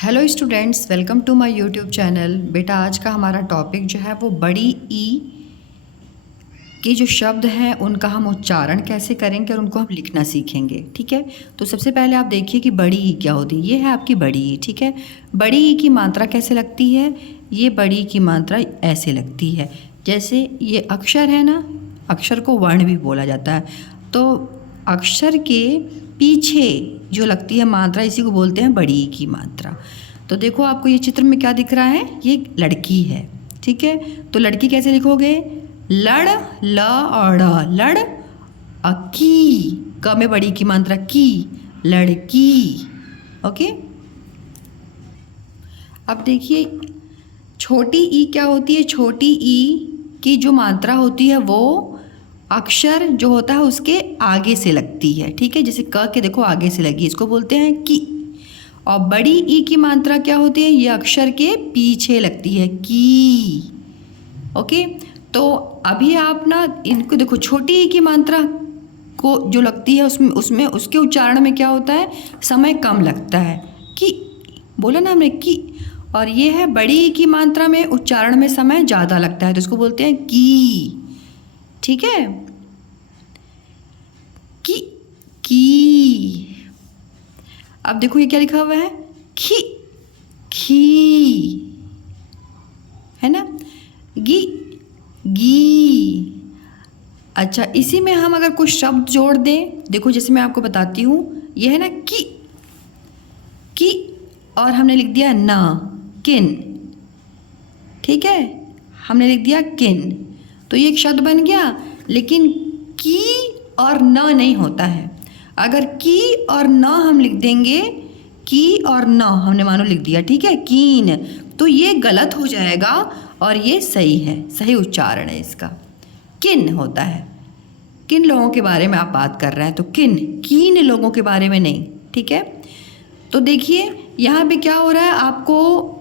Hello students, welcome to my YouTube channel. बेटा आज का हमारा टॉपिक जो है वो बड़ी ई के जो शब्द हैं उनका हम उच्चारण कैसे करेंगे और उनको हम लिखना सीखेंगे। ठीक है, तो सबसे पहले आप देखिए कि बड़ी ई क्या होती है। ये है आपकी बड़ी ई। ठीक है, बड़ी ई की मात्रा कैसे लगती है? ये बड़ी ई की मात्रा ऐसे लगती है, जैसे ये अक्षर है ना, अक्षर को वर्ण भी बोला जाता है। तो अक्षर के पीछे जो लगती है मात्रा, इसी को बोलते हैं बड़ी ई की मात्रा। तो देखो आपको ये चित्र में क्या दिख रहा है, ये लड़की है। ठीक है, तो लड़की कैसे लिखोगे? लड़, ल और ड़, लड़ अकी, क में बड़ी की मात्रा की, लड़की। ओके, अब देखिए छोटी ई क्या होती है। छोटी ई की जो मात्रा होती है वो अक्षर जो होता है उसके आगे से लगती है। ठीक है, जैसे क के देखो आगे से लगी, इसको बोलते हैं की। और बड़ी ई की मात्रा क्या होती है? ये अक्षर के पीछे लगती है, की। ओके, तो अभी आप ना इनको देखो, छोटी ई की मात्रा को जो लगती है उसमें उसके उच्चारण में क्या होता है? समय कम लगता है, की बोला ना हमने, की। और ये है बड़ी ई की मात्रा में उच्चारण में समय ज़्यादा लगता है, तो इसको बोलते हैं की। ठीक है, की। अब देखो ये क्या लिखा हुआ है, खी, खी, है ना, गी, गी। अच्छा, इसी में हम अगर कुछ शब्द जोड़ दें, देखो जैसे मैं आपको बताती हूँ, ये है ना की, की, और हमने लिख दिया ना, किन। ठीक है, हमने लिख दिया किन, तो ये एक शब्द बन गया। लेकिन की और न नहीं होता है। अगर की और न हम लिख देंगे, की और न हमने मानो लिख दिया, ठीक है, कीन, तो ये गलत हो जाएगा और ये सही है, सही उच्चारण है इसका। किन होता है, किन लोगों के बारे में आप बात कर रहे हैं, तो किन, कीन लोगों के बारे में नहीं। ठीक है, तो देखिए यहाँ पे क्या हो रहा है, आपको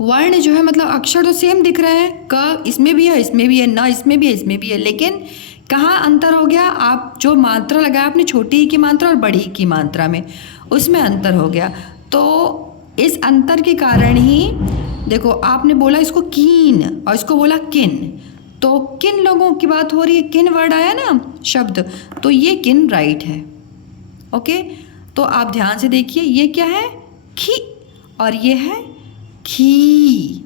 वर्ण जो है मतलब अक्षर तो सेम दिख रहे हैं, क इसमें भी है, इसमें भी है, न इसमें भी है, इसमें भी है, लेकिन कहाँ अंतर हो गया? आप जो मात्रा लगाया आपने छोटी ई की मात्रा और बड़ी ई की मात्रा में, उसमें अंतर हो गया। तो इस अंतर के कारण ही देखो आपने बोला इसको कीन और इसको बोला किन, तो किन लोगों की बात हो रही है, किन वर्ड आया ना शब्द, तो ये किन राइट है। ओके, तो आप ध्यान से देखिए, ये क्या है, खी, और ये है खी।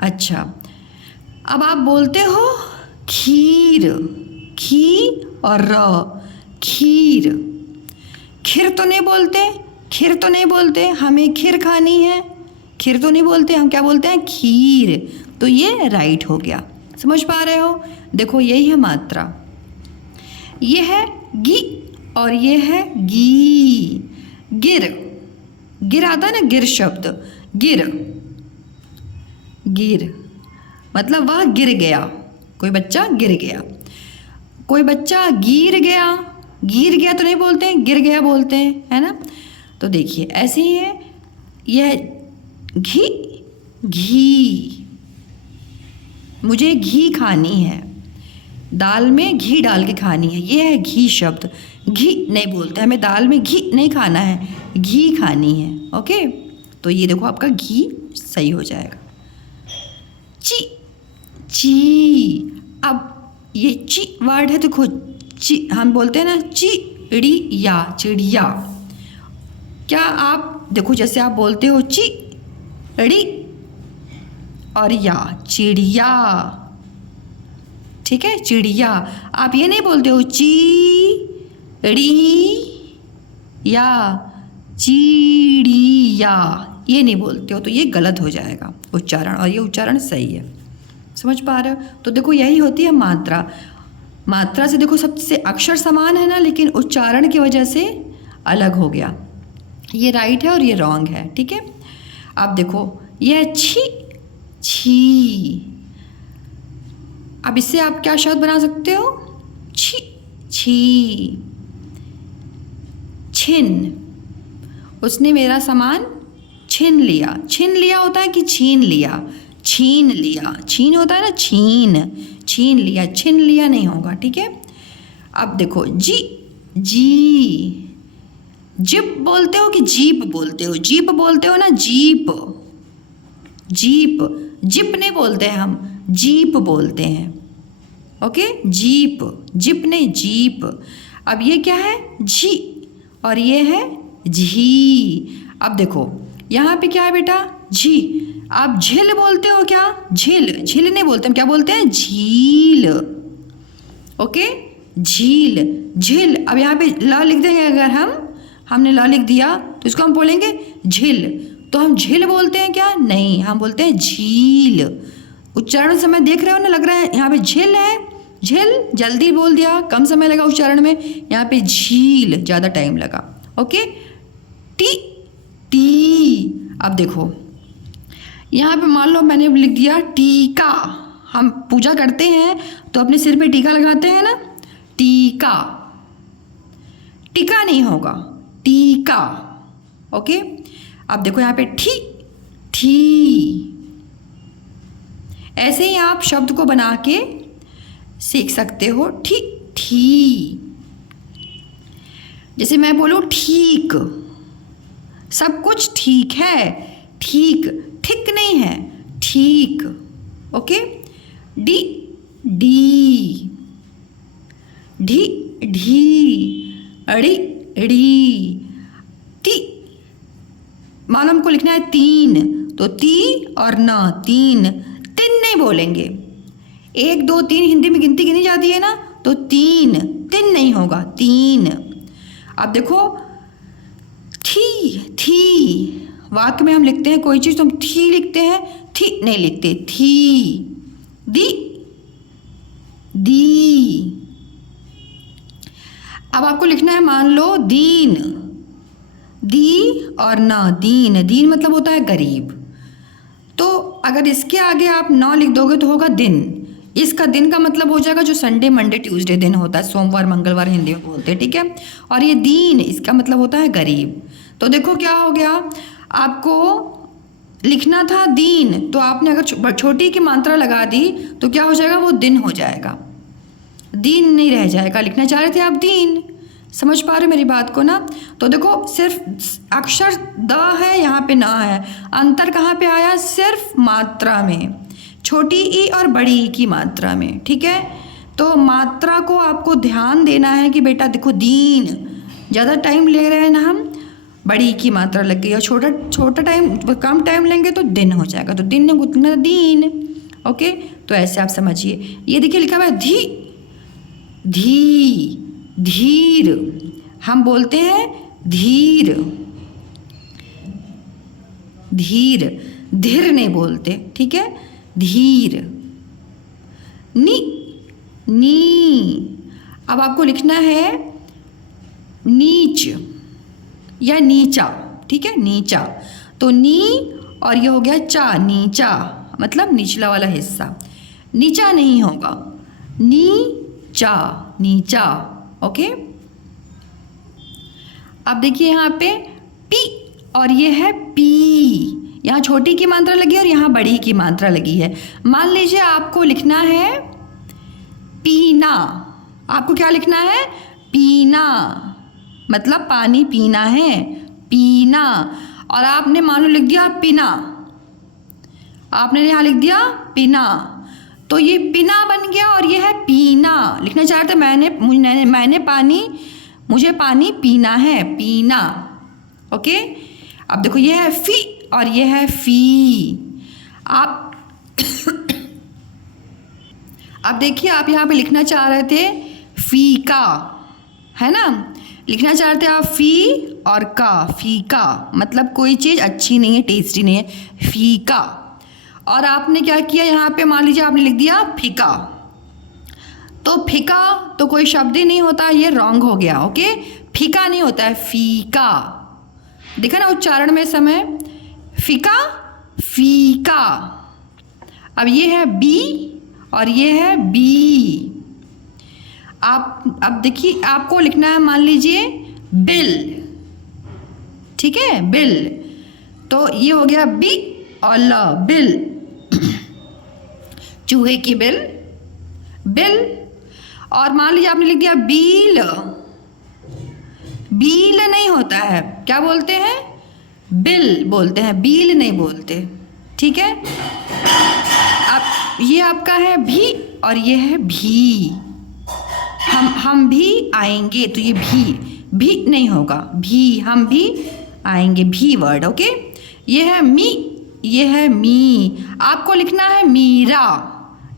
अच्छा, अब आप बोलते हो खीर, खी और र, खीर। खीर तो नहीं बोलते, खीर तो नहीं बोलते, हमें खीर खानी है, खीर तो नहीं बोलते, हम क्या बोलते हैं, खीर। तो ये राइट हो गया, समझ पा रहे हो? देखो यही है मात्रा, ये है गी और ये है गी। गिर, गिर आता है ना, गिर शब्द, गिर, गिर मतलब वह गिर गया, कोई बच्चा गिर गया, कोई बच्चा गिर गया, गिर गया तो नहीं बोलते हैं, गिर गया बोलते हैं, है ना। तो देखिए ऐसे ही है, यह घी, घी, मुझे घी खानी है, दाल में घी डाल के खानी है, ये है घी शब्द। घी नहीं बोलते, हमें दाल में घी नहीं खाना है, घी खानी है। ओके, तो ये देखो आपका घी सही हो जाएगा। ची, ची, अब ये ची वर्ड है, देखो ची हम बोलते हैं ना, चिड़िया, चिड़िया। क्या आप देखो जैसे आप बोलते हो चिड़ी और या, चिड़िया। ठीक है, चिड़िया। आप ये नहीं बोलते हो चिड़ी या चिड़िया, ये नहीं बोलते हो, तो ये गलत हो जाएगा उच्चारण, और ये उच्चारण सही है। समझ पा रहे हो? तो देखो यही होती है मात्रा। मात्रा से देखो सबसे अक्षर समान है ना, लेकिन उच्चारण की वजह से अलग हो गया। ये राइट है और ये रॉन्ग है। ठीक है, अब देखो यह छी, छी। अब इससे आप क्या शब्द बना सकते हो? छी, छी। छिन, उसने मेरा सामान छीन लिया। छीन लिया होता है कि छीन लिया? छीन लिया, छीन होता है ना, छीन, छीन लिया, छीन लिया नहीं होगा। ठीक है, अब देखो जी, जी, जिप बोलते हो कि जीप बोलते हो? जीप बोलते हो ना, जीप। जीप, जिप नहीं बोलते हैं हम, जीप बोलते हैं। ओके, जीप, जिप नहीं, जीप। अब ये क्या है? झी, और ये है झी। अब देखो यहाँ पे क्या है बेटा? झी। आप झील बोलते हो क्या? झील, झील नहीं बोलते हम, क्या बोलते हैं? झील। ओके, झील, झील। अब यहाँ पे ल लिख देंगे, अगर हमने ल लिख दिया तो इसको हम बोलेंगे झील। तो हम झील बोलते हैं क्या? नहीं, हम बोलते हैं झील। उच्चारण समय देख रहे हो ना, लग रहा है यहाँ पे झील है, झील जल्दी बोल दिया, कम समय लगा उच्चारण में। यहाँ पे झील ज़्यादा टाइम लगा। Okay, T, T. अब देखो यहाँ पे मान लो मैंने लिख दिया टीका। हम पूजा करते हैं तो अपने सिर पे टीका लगाते हैं ना, टीका। टीका नहीं होगा, टीका। ओके, अब देखो यहाँ पे ठी, ठी। ऐसे ही आप शब्द को बना के सीख सकते हो। ठी, ठी। जैसे मैं बोलूँ ठीक, सब कुछ ठीक है, ठीक, ठीक नहीं है, ठीक। ओके, डी, डी, ढी, ढी, अड़ी, ड़ी, टी। मान हमको लिखना है तीन, तो ती और न, तीन। तीन नहीं बोलेंगे, 1 2 3 हिंदी में गिनती गिनी जाती है ना, तो तीन, तीन नहीं होगा, तीन। अब देखो थी, थी। वाक्य में हम लिखते हैं कोई चीज़ तो हम थी लिखते हैं, थी नहीं लिखते, थी। दी, दी। अब आपको लिखना है, मान लो दीन, दी और ना, दीन। दीन मतलब होता है गरीब। तो अगर इसके आगे आप ना लिख दोगे तो होगा दिन। इसका दिन का मतलब हो जाएगा जो संडे मंडे ट्यूसडे दिन होता है, सोमवार मंगलवार हिंदी में बोलते हैं, ठीक है। और ये दीन, इसका मतलब होता है गरीब। तो देखो क्या हो गया, आपको लिखना था दीन, तो आपने अगर छोटी की मात्रा लगा दी तो क्या हो जाएगा, वो दिन हो जाएगा, दीन नहीं रह जाएगा। लिखना चाह रहे थे आप दीन। समझ पा रहे हो मेरी बात को ना? तो देखो सिर्फ अक्षर द है, यहाँ पे ना है। अंतर कहाँ पे आया? सिर्फ मात्रा में, छोटी ई और बड़ी ई की मात्रा में, ठीक है। तो मात्रा को आपको ध्यान देना है कि बेटा देखो दीन, ज़्यादा टाइम ले रहे हैं ना हम, बड़ी की मात्रा लग गई, और छोटा टाइम, कम टाइम लेंगे तो दिन हो जाएगा, तो दिन ने गुतना दीन। ओके, तो ऐसे आप समझिए। ये देखिए लिखा हुआ है धी, धी, धीर। हम बोलते हैं धीर, धीर, धीर नहीं बोलते, ठीक है, धीर। नी, नी। अब आपको लिखना है नीच या नीचा, ठीक है, नीचा। तो नी और ये हो गया चा, नीचा मतलब निचला वाला हिस्सा, नीचा नहीं होगा, नीचा, नीचा। ओके, अब देखिए यहाँ पे पी और ये है पी। यहाँ छोटी की मात्रा लगी है और यहाँ बड़ी की मात्रा लगी है। मान लीजिए आपको लिखना है पीना, आपको क्या लिखना है? पीना, मतलब पानी पीना है, पीना। और आपने मान लो लिख दिया पीना, आपने यहाँ लिख दिया पीना, तो ये पीना बन गया और ये है पीना। लिखना चाह रहे थे मैंने पानी, मुझे पानी पीना है, पीना। ओके, अब देखो ये है फी और ये है फी। आप अब देखिए आप यहाँ पे लिखना चाह रहे थे फीका, है ना, लिखना चाह रहे थे आप फी और का, फीका मतलब कोई चीज़ अच्छी नहीं है, टेस्टी नहीं है, फीका। और आपने क्या किया, यहाँ पे मान लीजिए आपने लिख दिया फीका, तो फीका तो कोई शब्द ही नहीं होता, ये रॉन्ग हो गया। ओके, फीका नहीं होता है, फीका। देखा ना उच्चारण में समय, फीका, फीका। अब ये है बी और ये है बी। आप अब देखिए आपको लिखना है, मान लीजिए बिल, ठीक है, बिल, तो ये हो गया बी और ल, बिल, चूहे की बिल, बिल। और मान लीजिए आपने लिख दिया बील, बील नहीं होता है, क्या बोलते हैं? बिल बोलते हैं, बील नहीं बोलते। ठीक है, अब ये आपका है भी और ये है भी। हम भी आएंगे, तो ये भी नहीं होगा, भी, हम भी आएंगे, भी वर्ड। ओके, ये है मी, ये है मी। आपको लिखना है मीरा,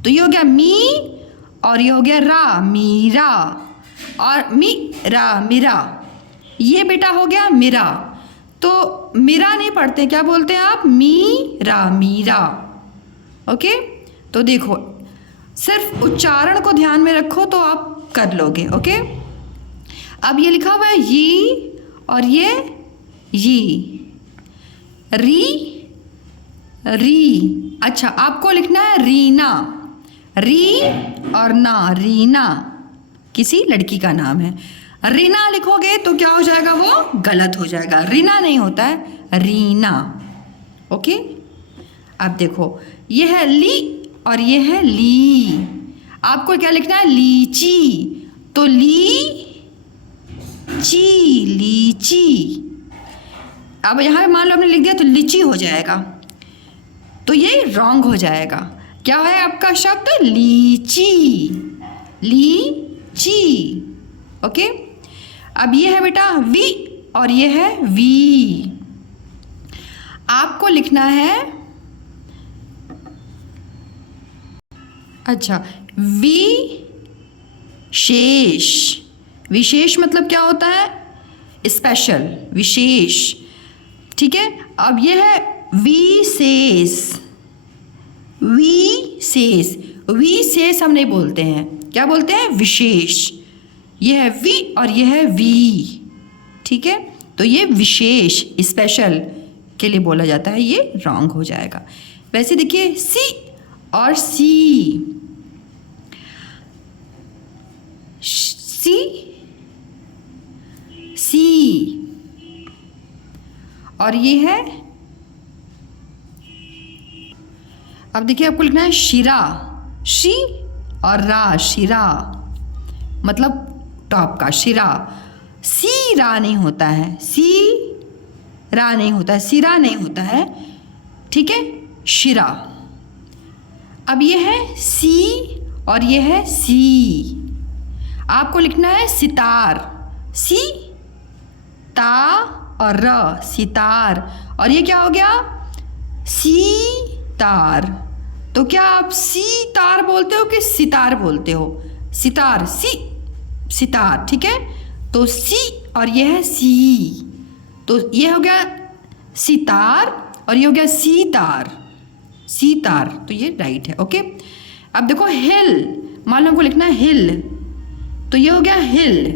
तो ये हो गया मी और ये हो गया रा, मीरा। और मीरा, मीरा, ये बेटा हो गया मीरा। तो मीरा नहीं पढ़ते, क्या बोलते हैं आप? मीरा, मीरा। ओके, तो देखो सिर्फ उच्चारण को ध्यान में रखो तो आप कर लोगे। ओके, अब ये लिखा हुआ है ये और ये री, री। अच्छा, आपको लिखना है रीना, री और ना, रीना किसी लड़की का नाम है। रीना लिखोगे तो क्या हो जाएगा? वो गलत हो जाएगा, रीना नहीं होता है, रीना। ओके, अब देखो ये है ली और ये है ली। आपको क्या लिखना है? लीची, तो ली ची, लीची। अब यहाँ पे मान लो आपने लिख दिया तो लीची हो जाएगा, तो ये रॉन्ग हो जाएगा। क्या है आपका शब्द? लीची, लीची। ओके, अब ये है बेटा वी और ये है वी। आपको लिखना है, अच्छा, विशेष। विशेष मतलब क्या होता है? स्पेशल, विशेष। ठीक है, अब ये है विशेष, विशेष। विशेष हम नहीं बोलते हैं, क्या बोलते हैं? विशेष। ये है वी और ये है वी। ठीक है, तो ये विशेष, स्पेशल के लिए बोला जाता है, ये रॉन्ग हो जाएगा। वैसे देखिए सी और सी, सी, सी, और ये है, अब देखिए आपको लिखना है शिरा, शी और रा, शिरा मतलब टॉप का, शिरा। सी रा नहीं होता है, सी रा नहीं होता है, सिरा नहीं होता है। ठीक है, शिरा। अब ये है सी और ये है सी। आपको लिखना है सितार, सी ता और र, सितार। और ये क्या हो गया? सीतार। तो क्या आप सीतार बोलते हो कि सितार बोलते हो? सितार, सी, सितार। ठीक है, तो सी और ये है सी, तो ये हो गया सितार और ये हो गया सीतार, सीतार। तो ये राइट है। ओके, अब देखो हिल, मान लो हमको लिखना है हिल, तो ये हो गया हिल,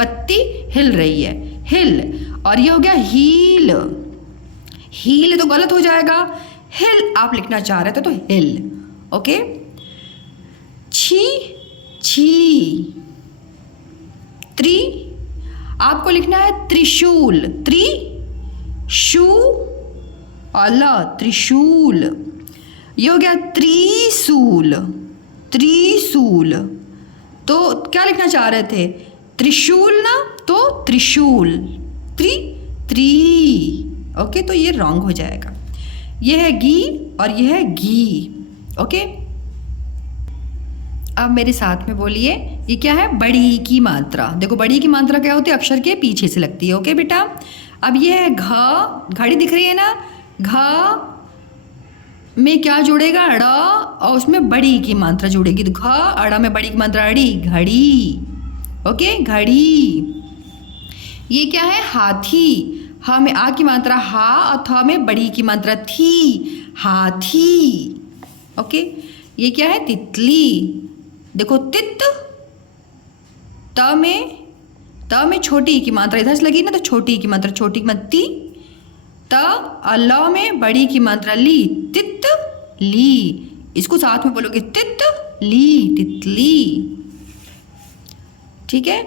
पत्ती हिल रही है, हिल। और ये हो गया हील, हील तो गलत हो जाएगा, हिल आप लिखना चाह रहे थे तो हिल। ओके, छी, छी, त्रि, आपको लिखना है त्रिशूल, त्रि, शू और ल, त्रिशूल। ये हो गया त्रिशूल, त्रिशूल। तो क्या लिखना चाह रहे थे? त्रिशूल ना, तो त्रिशूल, त्रि, त्रि। ओके, तो ये रॉन्ग हो जाएगा। ये है गी और ये है घी। ओके, अब मेरे साथ में बोलिए, ये क्या है? बड़ी की मात्रा। देखो बड़ी की मात्रा क्या होती है? अक्षर के पीछे से लगती है। ओके बेटा, अब ये है घ, घड़ी दिख रही है ना, घ में क्या जुड़ेगा? ड़, और उसमें बड़ी की मात्रा जुड़ेगी, तो घ अड़ा में बड़ी की मात्रा अड़ी, घड़ी। ओके, घड़ी। ये क्या है? हाथी, ह में आ की मात्रा हा और थ में बड़ी की मात्रा थी, हाथी। ओके, ये क्या है? तितली। देखो तित, त में छोटी की मात्रा इधर से लगी ना, तो छोटी की मात्रा, छोटी की मात्रा ती, त और ल में बड़ी की मात्रा ली, तित ली। इसको साथ में बोलोगे तित ली, तितली। ठीक है,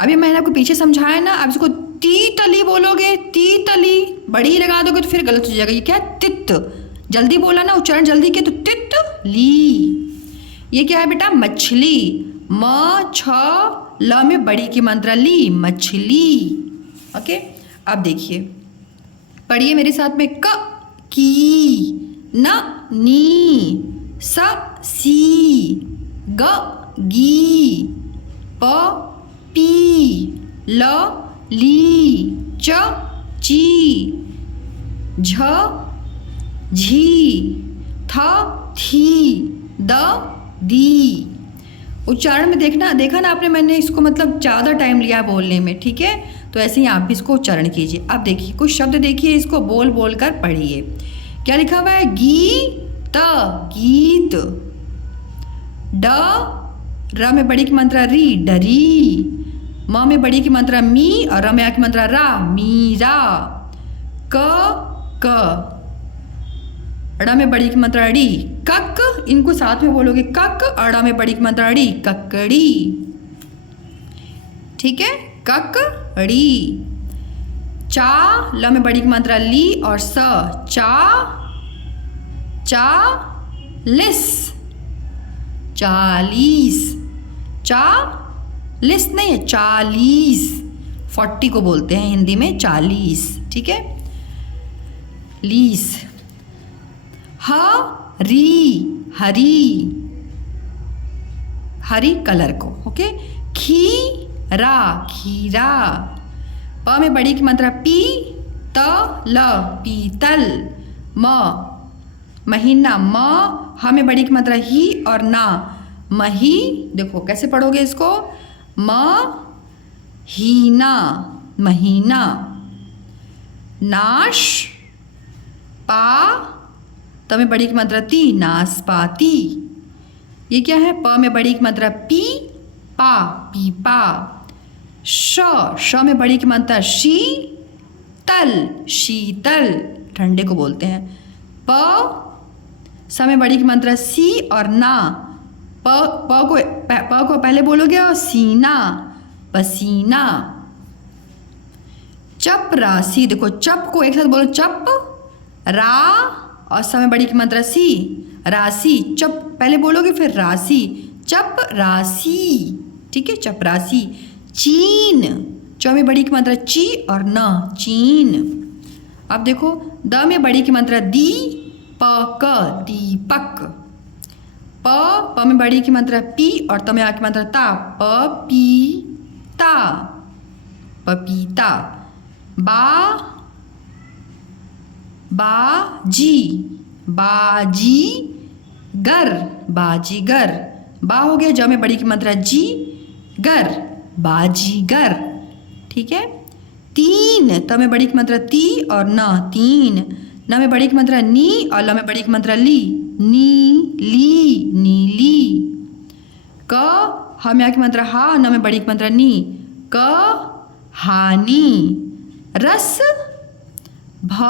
अभी मैंने आपको पीछे समझाया ना, अब इसको ती तली बोलोगे, ती तली बड़ी लगा दोगे तो फिर गलत हो जाएगा। ये क्या है? तित, जल्दी बोला ना, उच्चारण जल्दी किया, तो तित ली। ये क्या है बेटा? मछली, म छ ल में बड़ी की मात्रा ली, मछली। ओके, अब देखिए, पढ़िए मेरे साथ में। क की, न नी, स सी, ग गी, प पी, ल ली, च ची, झ झी, थ थी, द दी। उच्चारण में देखा ना आपने, मैंने इसको मतलब ज़्यादा टाइम लिया बोलने में, ठीक है। तो ऐसे ही आप भी इसको उच्चारण कीजिए। अब देखिए कुछ शब्द देखिए, इसको बोल बोल कर पढ़िए। क्या लिखा हुआ है? गीत, गीत। र में बड़ी की मात्रा री, डरी। म में बड़ी की मात्रा मी और र में आ की मात्रा रा, मीरा। क ड़ में बड़ी की मात्रा ड़ी, कक। इनको साथ में बोलोगे, कक। अड़ा में बड़ी की मात्रा ड़ी, ककड़ी। ठीक है, ककड़ी। चा, ल में बड़ी की मात्रा ली और स, चालीस, चालीस। चालीस नहीं है, 40, 40 को बोलते हैं हिंदी में 40। ठीक है, लीस। हरी, हरी, हरी कलर को। ओके, खीरा, खीरा। प में बड़ी की मात्रा पी, त ल, पीतल। महीना, म। ह में बड़ी की मात्रा ही और ना, मही। देखो कैसे पढ़ोगे इसको, हीना, महीना। नाश, पा, त में बड़ी की मात्रा ती, नाशपाती। ये क्या है? प में बड़ी की मात्रा पी, पा, पीपा। श में बड़ी की मात्रा शी, तल, शीतल, ठंडे को बोलते हैं। प स में बड़ी की मात्रा सी और ना, प को पहले बोलोगे और सीना, पसीना। चपरासी, देखो चप को एक साथ बोलो, चप। रा और स में बड़ी की मात्रा सी, राशि। चप पहले बोलोगे फिर राशि, चप राशि। ठीक है, चपरासी। चीन, च में बड़ी की मात्रा ची और न, चीन। अब देखो, द में बड़ी की मात्रा दी, प क, दीपक। प में बड़ी की मात्रा पी और त में आ की मात्रा ता, पपीता, पपीता। बाजी, बाजीगर, बाजीगर। बा हो गया, ज में बड़ी की मात्रा जी, गर, बाजीगर। ठीक है, तीन, त में बड़ी की मात्रा ती और न, तीन। न में बड़ी की मात्रा नी और ल में बड़ी की मात्रा ली, नीली, नीली। क, ह में आ की मात्रा हा, न में बड़ी की मात्रा नी, कहानी। रस, भ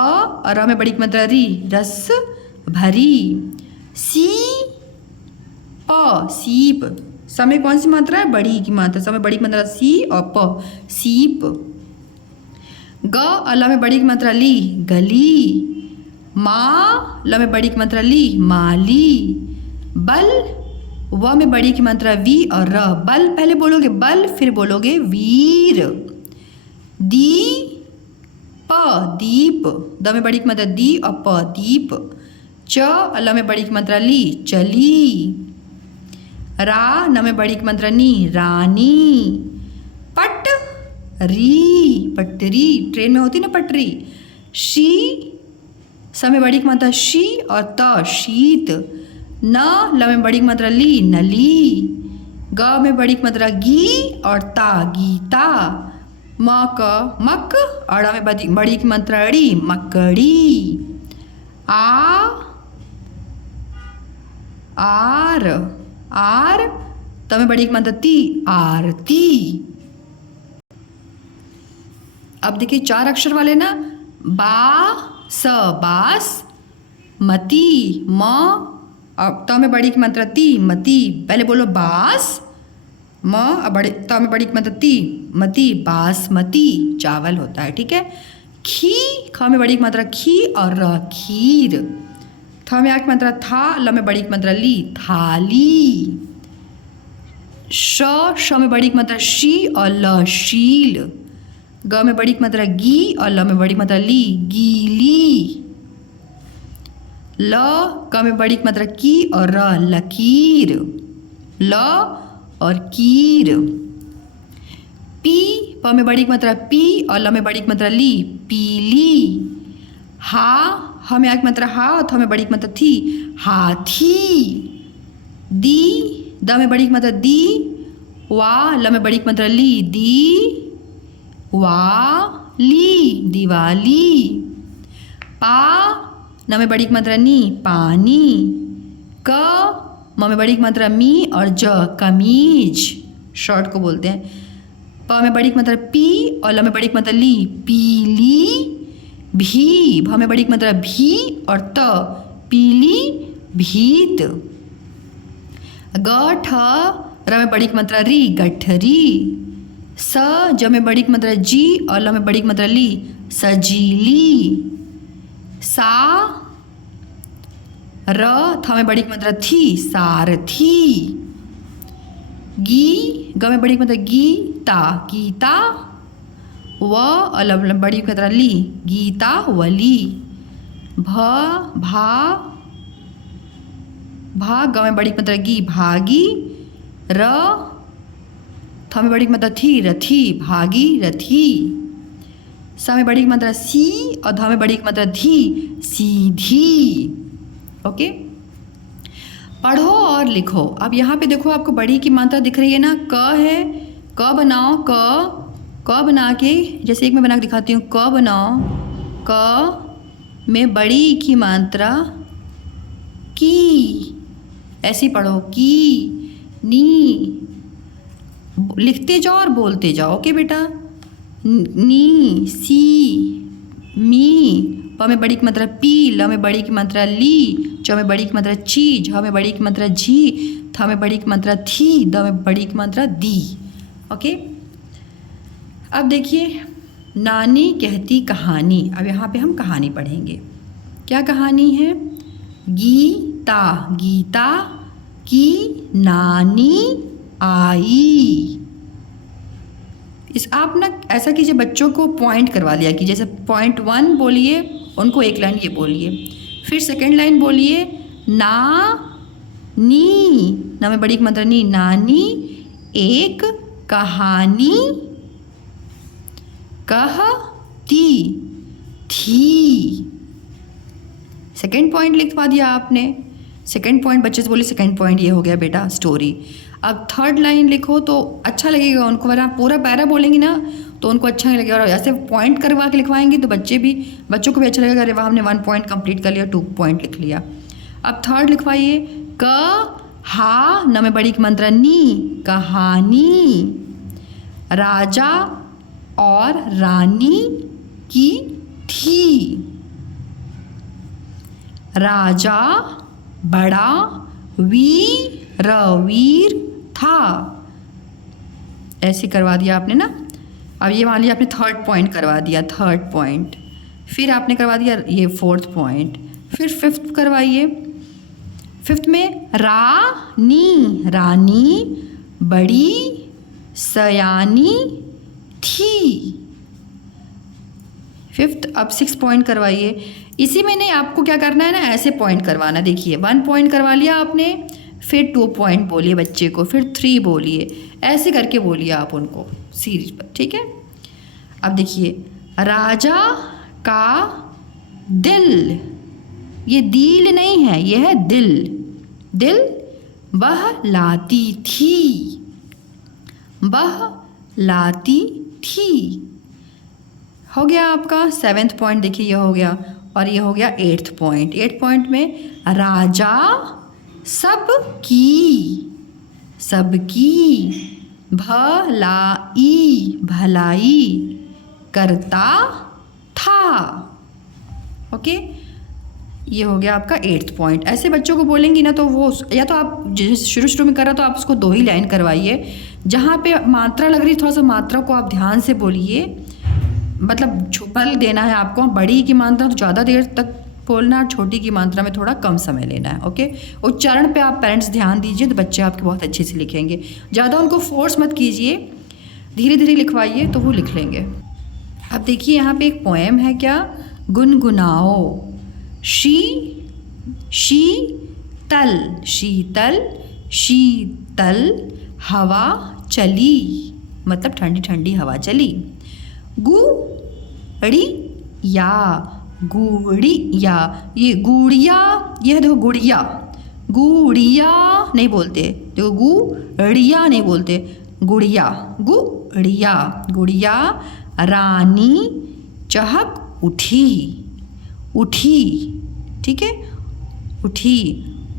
और र में बड़ी की मात्रा री, रस भरी। सीप, समय कौन सी मात्रा है? बड़ी की मात्रा। समय बड़ी की मात्रा सी और प, सीप। ग और ल में बड़ी की मात्रा ली, गली। मा, ल में बड़ी की मात्रा ली, माली। बल, व में बड़ी की मात्रा वी और र, बल पहले बोलोगे बल, फिर बोलोगे वीर। दीप, द में बड़ी की मात्रा दी और प, दीप। च, ल में बड़ी की मात्रा ली, चली। रा, न में बड़ी की मात्रा नी, रानी। पट री, पटरी, ट्रेन में होती ना पटरी। शी, स में बड़ी की मात्रा शी और त, शीत। न, ल में बड़ी की मात्रा ली, नली। ग में बड़ी की मात्रा गी और ता, गीता। म क, मक। अड़ा में बड़ी की मात्रा अड़ी, मकड़ी। आर, त में बड़ी की मात्रा ती, आरती। अब देखिए 4 अक्षर वाले ना, बास, बास। मती, म और त में बड़ी की मात्रा ती, मती। पहले बोलो बास, म और त में बड़ी की मात्रा ती, मती, बासमती, चावल होता है। ठीक है, खी, ख में बड़ी की मात्रा खी और र, खीर। थ में आ की मात्रा था, ल में बड़ी की मात्रा ली, थाली। श में बड़ी मात्रा शी और ल शील। ग में बड़ी मात्रा गी और ल में बड़ी मात्रा ली गीली। ल क में बड़ी मात्रा की और र लकीर ल और कीर। पी प में बड़ी मात्रा पी और ल में बड़ी मात्रा ली पीली। हा ह में एक मात्रा हा और थ में बड़ी मात्रा थी हाथी। दी द में बड़ी मात्रा दी वा ल में बड़ी मात्रा ली दी वाली दिवाली। पा न में बड़ी मात्रा नी पानी। क म में बड़ी मात्रा मी और ज कमीज शर्ट को बोलते हैं। प में बड़ी मात्रा पी और ल में बड़ी मात्रा ली पीली। भी भ में बड़ी मात्रा भी और त पीली भीत। ग ठ र में बड़ी मात्रा री गठरी। स ज में बड़ी मात्रा जी और ल में बड़ी मात्रा ली सजीली। सा र थ में बड़ी मात्रा थी सारथी। गी ग में बड़ी मात्रा गीता गीता। व और ल में बड़ी मात्रा ली गीता वली। भा ग में बड़ी मात्रा गी भागी। र थ में बड़ी मात्रा थी रथी भागी रथी। स में बड़ी मात्रा सी और ध में बड़ी मात्रा धी सीधी। ओके, पढ़ो और लिखो। अब यहाँ पे देखो आपको बड़ी की मात्रा दिख रही है ना, क है, क बनाओ, क बना के जैसे एक मैं बना के दिखाती हूँ। क बनाओ, क में बड़ी की मात्रा की, ऐसी पढ़ो की नी। लिखते जाओ और बोलते जाओ। ओके बेटा, नी सी मी। प में बड़ी की मात्रा पी, ल में बड़ी की मात्रा ली, च में बड़ी की मात्रा ची, झ में बड़ी की मात्रा झी, थ में बड़ी की मात्रा थी, द में बड़ी की मात्रा दी। ओके, अब देखिए नानी कहती कहानी। अब यहाँ पे हम कहानी पढ़ेंगे। क्या कहानी है? गीता गीता की नानी आई। इस आप ना ऐसा कीजिए, बच्चों को पॉइंट करवा लिया कि जैसे पॉइंट 1 बोलिए, उनको एक लाइन ये बोलिए, फिर सेकंड लाइन बोलिए ना नी, ना में बड़ी मात्रा नी, नानी एक कहानी कहती थी। सेकंड पॉइंट लिखवा दिया आपने। सेकंड पॉइंट बच्चे से बोलिए, सेकंड पॉइंट ये हो गया बेटा स्टोरी। अब थर्ड लाइन लिखो तो अच्छा लगेगा उनको, वरना पूरा पैरा बोलेंगी ना तो उनको अच्छा नहीं लगेगा। और ऐसे पॉइंट करवा के लिखवाएंगे तो बच्चों को भी अच्छा लगेगा, अरे वाह हमने 1 पॉइंट कंप्लीट कर लिया, 2 पॉइंट लिख लिया। अब थर्ड लिखवाइए, क हा न में बड़ी की मात्रा नी कहानी। राजा और रानी की थी। राजा बड़ा वीर था। ऐसे करवा दिया आपने ना। अब ये मान लिया आपने थर्ड पॉइंट करवा दिया, थर्ड पॉइंट, फिर आपने करवा दिया ये फोर्थ पॉइंट, फिर फिफ्थ करवाइए। फिफ्थ में रानी बड़ी सयानी थी। फिफ्थ। अब 6 पॉइंट करवाइए। इसी में नहीं, आपको क्या करना है ना, ऐसे पॉइंट करवाना। देखिए 1 पॉइंट करवा लिया आपने, फिर 2 पॉइंट बोलिए बच्चे को, फिर 3 बोलिए, ऐसे करके बोलिए आप उनको सीरीज पर, ठीक है। अब देखिए, राजा का दिल, ये दिल नहीं है, ये है दिल। दिल बहलाती थी, बहलाती थी। हो गया आपका 7th पॉइंट। देखिए ये हो गया, और ये हो गया 8th पॉइंट। 8th पॉइंट में राजा सबकी भलाई करता था। ओके, ये हो गया आपका 8th पॉइंट। ऐसे बच्चों को बोलेंगी ना तो वो, या तो आप जैसे शुरू में कर रहा तो आप उसको 2 ही लाइन करवाइए। जहाँ पे मात्रा लग रही, थोड़ा सा मात्रा को आप ध्यान से बोलिए, मतलब छुपल देना है आपको। बड़ी की मात्रा तो ज़्यादा देर तक बोलना और छोटी की मात्रा में थोड़ा कम समय लेना है। ओके, उच्चारण पे आप पेरेंट्स ध्यान दीजिए तो बच्चे आपके बहुत अच्छे से लिखेंगे। ज़्यादा उनको फोर्स मत कीजिए, धीरे धीरे लिखवाइए तो वो लिख लेंगे। अब देखिए यहाँ पे एक पोएम है, क्या, गुनगुनाओ। शीतल, शीतल, शीतल हवा चली, मतलब ठंडी ठंडी हवा चली। गुड़िया, गुड़िया, ये गुड़िया, यह देखो गुड़िया, गुड़िया नहीं बोलते, देखो गुड़िया नहीं बोलते, गुड़िया, गुड़िया, गुड़िया रानी चहक उठी, उठी, ठीक है, उठी,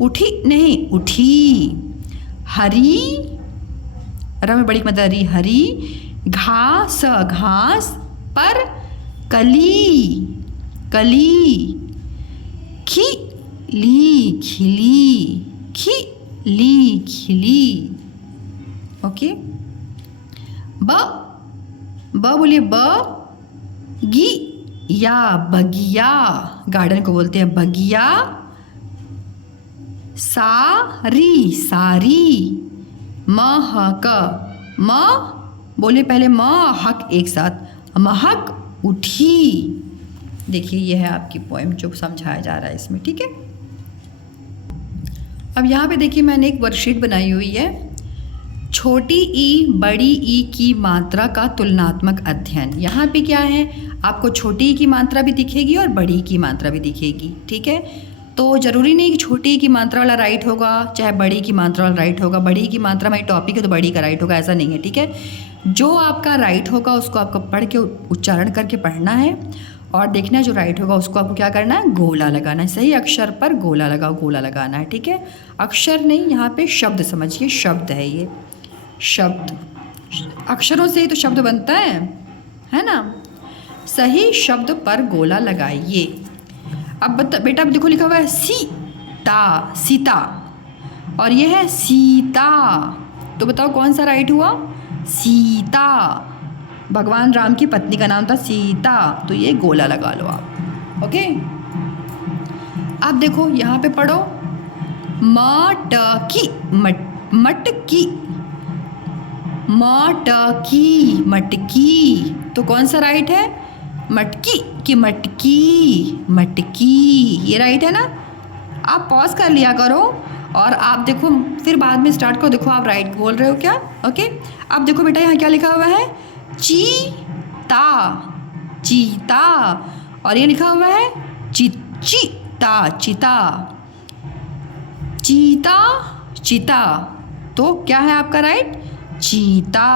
उठी नहीं उठी। हरी, र में बड़ी मत हरी, हरी घास, घास पर कली, कली। खिली, खिली, खिली, खिली। ओके, ब बोलिए, बगिया, बगिया, गार्डन को बोलते हैं बगिया। सारी, सारी, महक, म बोलिए पहले महक एक साथ, महक उठी। देखिए ये है आपकी पोएम जो समझाया जा रहा है इसमें, ठीक है। अब यहाँ पे देखिए मैंने एक वर्कशीट बनाई हुई है, छोटी ई बड़ी ई की मात्रा का तुलनात्मक अध्ययन। यहाँ पे क्या है, आपको छोटी ई की मात्रा भी दिखेगी और बड़ी ई की मात्रा भी दिखेगी, ठीक है। तो ज़रूरी नहीं कि छोटी ई की मात्रा वाला राइट होगा चाहे बड़ी की मात्रा वाला राइट होगा, बड़ी की मात्रा में टॉपिक है तो बड़ी का राइट होगा, ऐसा नहीं है, ठीक है। जो आपका राइट होगा उसको आपको पढ़ के उच्चारण करके पढ़ना है और देखना है जो राइट होगा उसको आपको क्या करना है, गोला लगाना है। सही अक्षर पर गोला लगाओ, गोला लगाना है, ठीक है। अक्षर नहीं, यहाँ पे शब्द समझिए, शब्द है ये, शब्द, अक्षरों से ही तो शब्द बनता है ना। सही शब्द पर गोला लगाइए। अब बेटा अब देखो लिखा हुआ है सीता, सीता, और यह है सीता, तो बताओ कौन सा राइट हुआ, सीता। भगवान राम की पत्नी का नाम था सीता, तो ये गोला लगा लो आप, ओके। अब देखो यहाँ पे पढ़ो, मटकी, मटकी, मटकी, मटकी, तो कौन सा राइट है, मटकी की मटकी, मटकी, ये राइट है ना। आप पॉज कर लिया करो और आप देखो फिर बाद में स्टार्ट करो, देखो आप राइट बोल रहे हो क्या, ओके। अब देखो बेटा यहाँ क्या लिखा हुआ है, चीता, चीता, और ये लिखा हुआ है चीता, चीता, चीता, चीता, तो क्या है आपका राइट, चीता,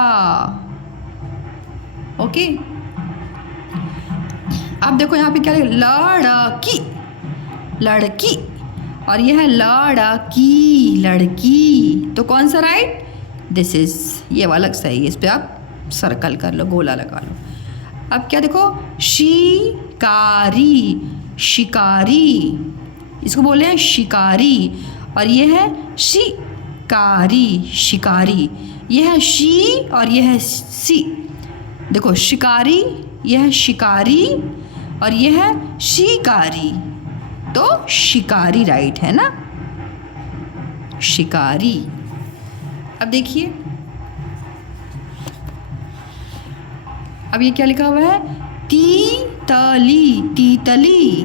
ओके। अब देखो यहाँ पे क्या है, लड़की, लड़की, और यह है लड़की, लड़की, तो कौन सा राइट, दिस इज, ये वाला सही है, इस पर आप सर्कल कर लो, गोला लगा लो। अब क्या देखो, शिकारी, शिकारी, इसको बोले हैं शिकारी, और ये है शिकारी, शिकारी, यह है शी और यह है सी, देखो शिकारी, यह है शिकारी और यह है शिकारी, तो शिकारी राइट है ना, शिकारी। अब देखिए अब ये क्या लिखा हुआ है, तीतली, तीतली,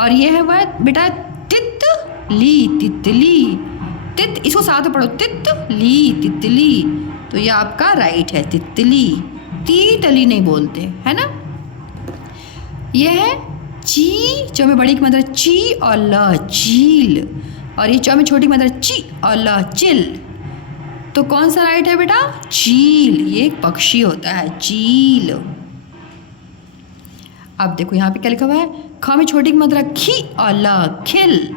और यह है वह बेटा तितली, तितली, तित, इसको साथ में पढ़ो, तितली, तितली, तो ये आपका राइट है, तितली, तीतली नहीं बोलते है ना। यह है ची, चौ में बड़ी की मात्रा ची और ल, चील, और ये चौ में छोटी की मात्रा ची और ल, चिल, तो कौन सा राइट है बेटा, चील, ये एक पक्षी होता है, चील। अब देखो यहाँ पे क्या लिखा हुआ है, ख में छोटी की मात्रा खी और ल, खिल,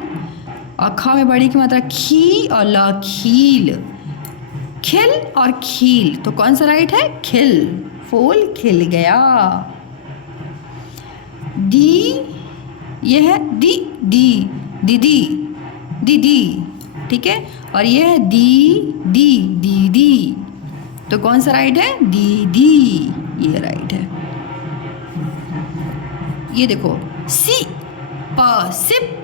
और ख में बड़ी की मात्रा खी और ल, खील, खिल और खील, तो कौन सा राइट है, खिल, फूल खिल गया। दी, यह है दी, दी, दीदी, दीदी, ठीक है, और यह है दी, दी, दीदी, तो कौन सा राइट है, दीदी, ये राइट है। ये देखो सी, प सिप,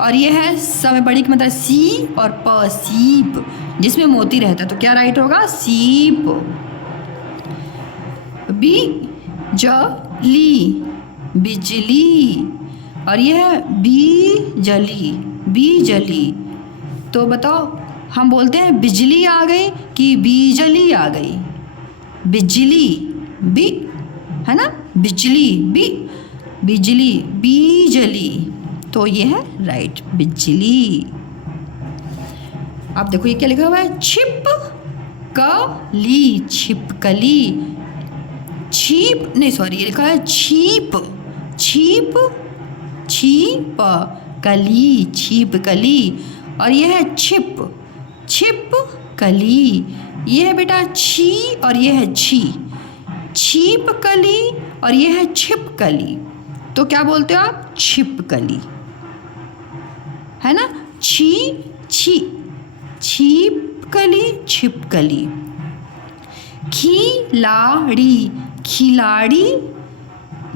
और ये है स में बड़ी की मात्रा सी और प सीप, जिसमें मोती रहता है, तो क्या राइट होगा? सीप। बी ज ली बिजली, और यह है बीजली बीजली, तो बताओ हम बोलते हैं बिजली आ गई कि बीजली आ गई? बिजली बी है ना, बिजली बी, बिजली बीजली, तो ये है राइट बिजली। अब देखो ये क्या लिखा हुआ है? छिप कली छिपकली, छीप नहीं सॉरी ये लिखा है छीप, छीप छीप कली छिपकली, और यह है छिप छिप कली, ये है बेटा छी और ये है छी, छिपकली और ये है छिपकली, तो क्या बोलते हो आप? छिपकली, है ना, छी छी छिपकली छिपकली। खिलाड़ी खिलाड़ी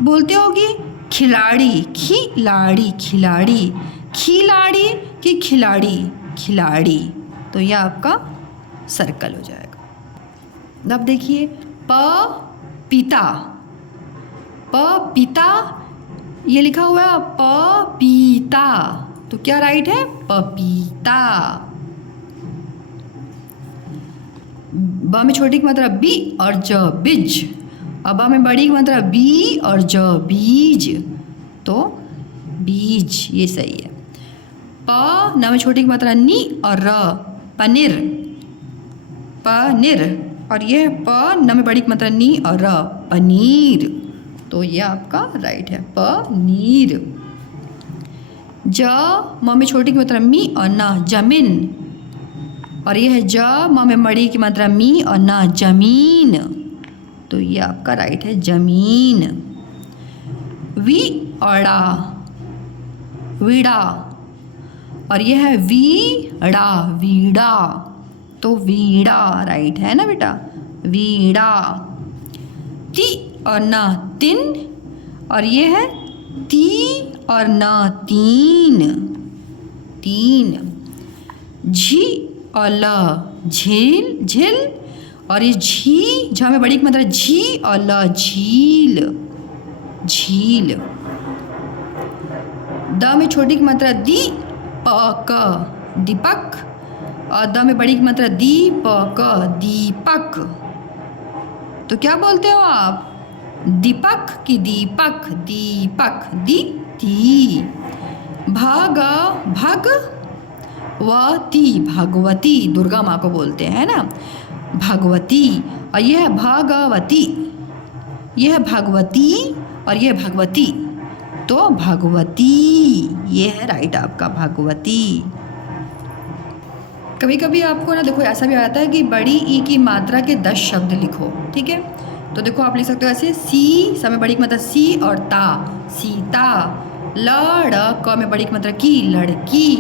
बोलते होगी, खिलाड़ी खिलाड़ी खिलाड़ी, खिलाड़ी कि खिलाड़ी खिलाड़ी, तो यह आपका सर्कल हो जाएगा। अब देखिए पपीता, पपीता ये लिखा हुआ है पपीता, तो क्या राइट है? पपीता। ब में छोटी की मात्रा बी और ज बिज, और ब में बड़ी की मात्रा बी और ज बीज, तो बीज ये सही है। प न में छोटी की मात्रा नी और र पनीर, पनीर, और ये प न में बड़ी की मात्रा नी और र पनीर, तो ये आपका राइट है पनीर। ज म में छोटी की मात्रा मी और न जमीन, और ये है ज म में बड़ी की मात्रा मी और न जमीन, तो ये आपका राइट है जमीन। वी और डा वीड़ा, और ये है वीड़ा वीड़ा, तो वीड़ा राइट है ना बेटा, वीड़ा। ती और न तिन, और ये है ती और न तीन तीन। झी और ल झील झील, और ये झी झा में बड़ी की मात्रा झी और ल झील झील। द में छोटी की मात्रा दी प क दीपक, और द में बड़ी की मात्रा दी प क दीपक, तो क्या बोलते हो आप? दीपक कि दीपक दीपक दी ती। भग भगवती भगवती, दुर्गा माँ को बोलते हैं ना भगवती, और यह है भगवती, यह है भगवती और यह है भगवती, तो भगवती ये है राइट आपका भगवती। कभी कभी आपको ना देखो ऐसा भी आता है कि बड़ी ई की मात्रा के 10 शब्द लिखो, ठीक है, तो देखो आप लिख सकते हो ऐसे सी स में बड़ी की मात्रा सी और ता सीता, लड़ क में बड़ी की मात्रा की लड़की,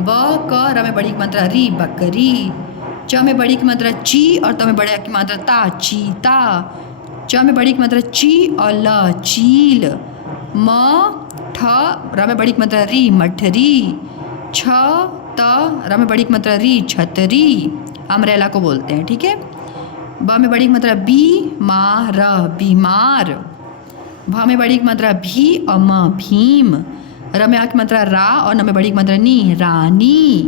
ब क र में बड़ी की मात्रा री बकरी, च में बड़ी की मात्रा ची और त में बड़ी की मात्रा ता चीता, च में बड़ी की मात्रा ची और ल चील, म ठ र में बड़ी की मात्रा री मठरी, छ त र में बड़ी की मात्रा री छतरी, अमरेला को बोलते हैं, ठीक है। ब में बड़ी की मात्रा बी मा र बीमार, भ में बड़ी की मात्रा भी और म भीम, र में आ की मात्रा रा और न में बड़ी की मात्रा नी रानी।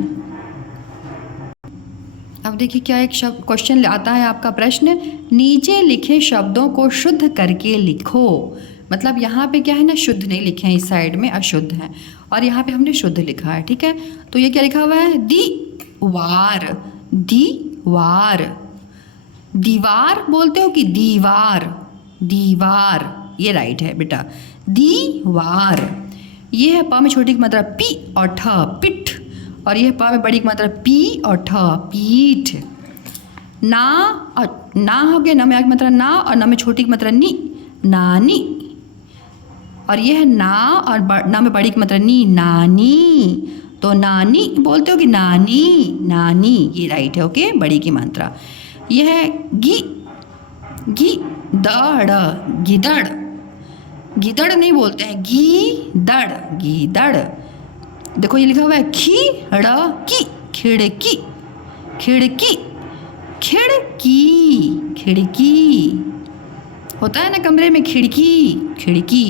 अब देखिए क्या एक शब्द क्वेश्चन आता है आपका प्रश्न, नीचे लिखे शब्दों को शुद्ध करके लिखो। मतलब यहाँ पे क्या है ना, शुद्ध नहीं लिखे हैं, इस साइड में अशुद्ध है और यहाँ पे हमने शुद्ध लिखा है, ठीक है। तो ये क्या लिखा हुआ है? दीवार दीवार, दीवार बोलते हो कि दीवार दीवार, ये राइट है बेटा दीवार। ये है प में छोटी की मात्रा पी और ठ पिठ, और यह प में बड़ी की मात्रा पी और ठ पीठ। ना और ना हो गया, न में आ की मात्रा ना और न में छोटी की मात्रा नी नानी, और यह है ना और ना में बड़ी की मात्रा नी नानी, तो नानी बोलते हो कि नानी नानी, ये राइट है, ओके, बड़ी की मात्रा। यह है गी गी दड़ गिदड़, गीदड़ नहीं बोलते हैं, गीदड़, गीदड़। देखो ये लिखा हुआ है खिड़की, खिड़की, खिड़की, खिड़की, खिड़की। होता है ना कमरे में खिड़की, खिड़की।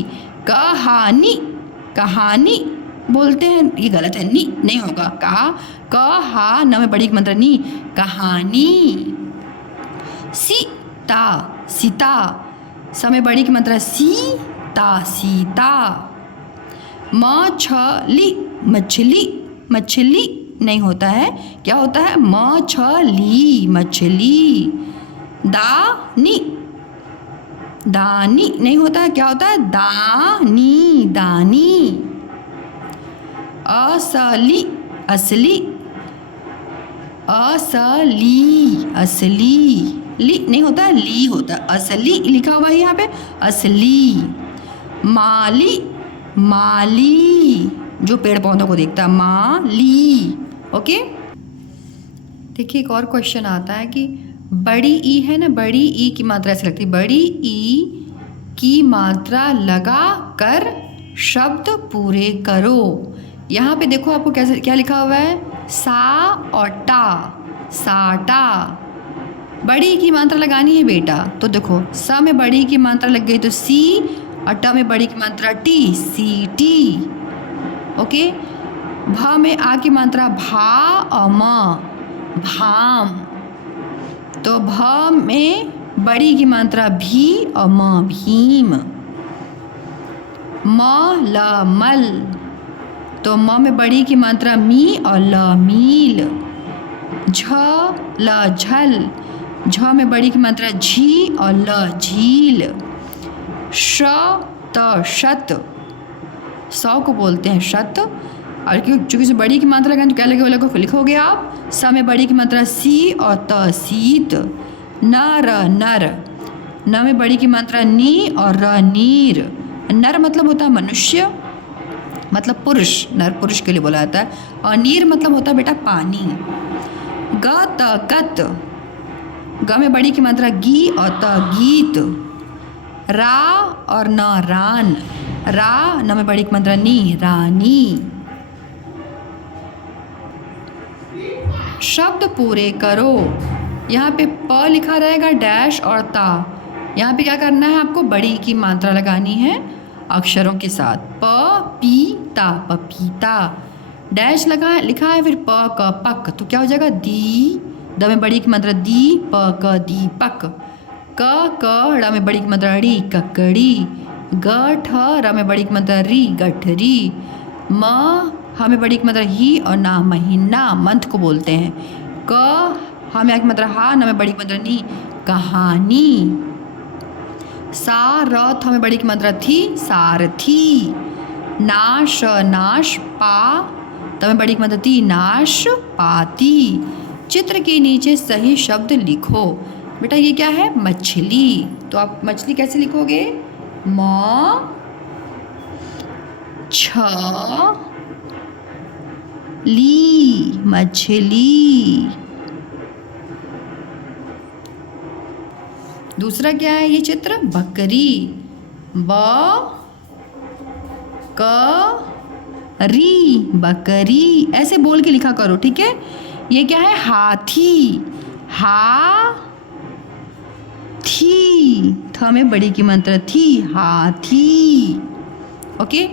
कहानी, कहानी बोलते हैं, ये गलत है, नी नहीं होगा। कहा न में बड़ी मात्रा नी, कहानी। सीता, सीता, समय बड़ी की मात्रा सीता, सीता। मछली, मछली, मछली नहीं होता है, क्या होता है, मछली, मछली। दानी, दानी नहीं होता है, क्या होता है, दानी, दानी। असली, असली, असली, असली, ली नहीं होता है, ली होता है, असली लिखा हुआ है यहाँ पे, असली। माली, माली जो पेड़ पौधों को देखता है, माली। ओके, देखिए एक और क्वेश्चन आता है कि बड़ी ई है ना, बड़ी ई की मात्रा ऐसे लगती है, बड़ी ई की मात्रा लगा कर शब्द पूरे करो। यहाँ पे देखो आपको कैसे क्या लिखा हुआ है, सा और टा, साटा। बड़ी की मात्रा लगानी है बेटा, तो देखो सा में बड़ी की मात्रा लग गई तो सी, और ट में बड़ी की मात्रा टी, सी टी। ओके, भा में आ की मात्रा भा और म, भाम। तो भ में बड़ी की मात्रा भी और म, भीम। म ल मल, तो म में बड़ी की मात्रा मी और ल, मील। झ ल झल, झ में बड़ी की मात्रा झी और ल, झील। श त शत, सौ को बोलते हैं शत, और चूँकि से बड़ी की मात्रा लगाएं तो क्या लगेगा, लिखोगे आप, स में बड़ी की मात्रा सी और त, सीत। नर, नर, न में बड़ी की मात्रा नी और र, नीर। नर मतलब होता है मनुष्य, मतलब पुरुष, नर पुरुष के लिए बोला जाता है। और नीर मतलब होता है बेटा पानी। ग त गत, ग में बड़ी की मात्रा गी और त, गीत। रा और न, रान, रा न में बड़ी की मात्रा नी, रानी। शब्द पूरे करो, यहाँ पे प लिखा रहेगा डैश और ता। यहाँ पे क्या करना है आपको, बड़ी की मात्रा लगानी है अक्षरों के साथ। प पी ता, पपीता। डैश लगा लिखा है, फिर प क पक, तो क्या हो जाएगा, दी, द में बड़ी की मात्रा दी, प क दीपक। क ड़ में बड़ी की मात्रा ड़ी, ककड़ी। ग ठ र में बड़ी की मात्रा री, गठरी। म ह में बड़ी की मात्रा ही और ना, महीना, मंथ को बोलते हैं। क ह में की मात्रा हा, न में बड़ी की मात्रा नी, कहानी। सा र थ में बड़ी की मात्रा थी, सारथी। नाश, नाश, पा त में बड़ी की मात्रा ती, नाश पाती। चित्र के नीचे सही शब्द लिखो। बेटा ये क्या है, मछली, तो आप मछली कैसे लिखोगे, म छ ली, मछली। दूसरा क्या है ये चित्र, बकरी, ब क री, बकरी, ऐसे बोल के लिखा करो, ठीक है। ये क्या है, हाथी, हा थी, थ में बड़ी की मात्रा थी, हाथी। ओके,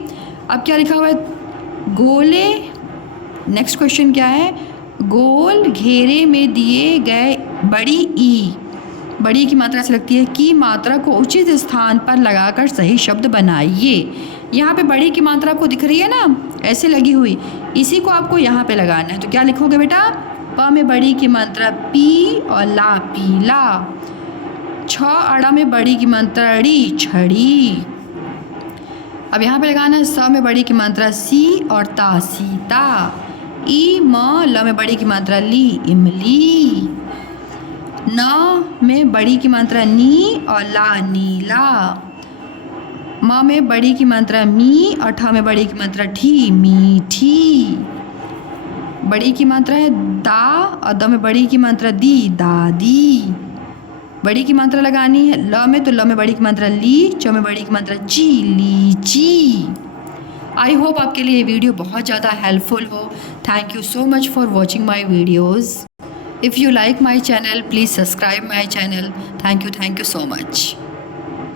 अब क्या लिखा हुआ है, गोले। नेक्स्ट क्वेश्चन क्या है, गोल घेरे में दिए गए बड़ी ई, बड़ी की मात्रा से लगती है, की मात्रा को उचित स्थान पर लगाकर सही शब्द बनाइए। यहाँ पे बड़ी की मात्रा आपको दिख रही है ना, ऐसे लगी हुई, इसी को आपको यहाँ पे लगाना है। तो क्या लिखोगे बेटा, प में बड़ी की मात्रा पी और ला, पीला। छ अड़ा में बड़ी की मात्रा ड़ी, छड़ी। अब यहाँ पे लगाना है स में बड़ी की मात्रा सी और ता, सीता। ई म ल में बड़ी की मात्रा ली, इमली। न में बड़ी की मात्रा नी और ला, नीला। म में बड़ी की मात्रा मी और ठ में बड़ी की मात्रा ठी, मीठी। बड़ी की मात्रा है दा और द में बड़ी की मात्रा दी, दादी। बड़ी की मात्रा लगानी है ल में, तो ल में बड़ी की मात्रा ली, च में बड़ी की मात्रा ची, लीची। आई होप आपके लिए ये वीडियो बहुत ज़्यादा हेल्पफुल हो। Thank you so much for watching my videos. If you like my channel, please subscribe my channel. Thank you so much.